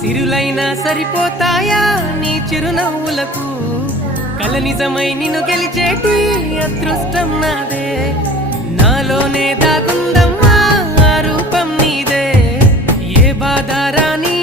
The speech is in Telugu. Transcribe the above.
సిరులైనా సరిపోతాయా నీ చిరునవ్వులకు కల నిజమై నిన్ను గెలిచేటి అదృష్టం నాదే నాలోనే దాగుందమ్మా ఆ రూపం నీదే ఏ బాధ రాని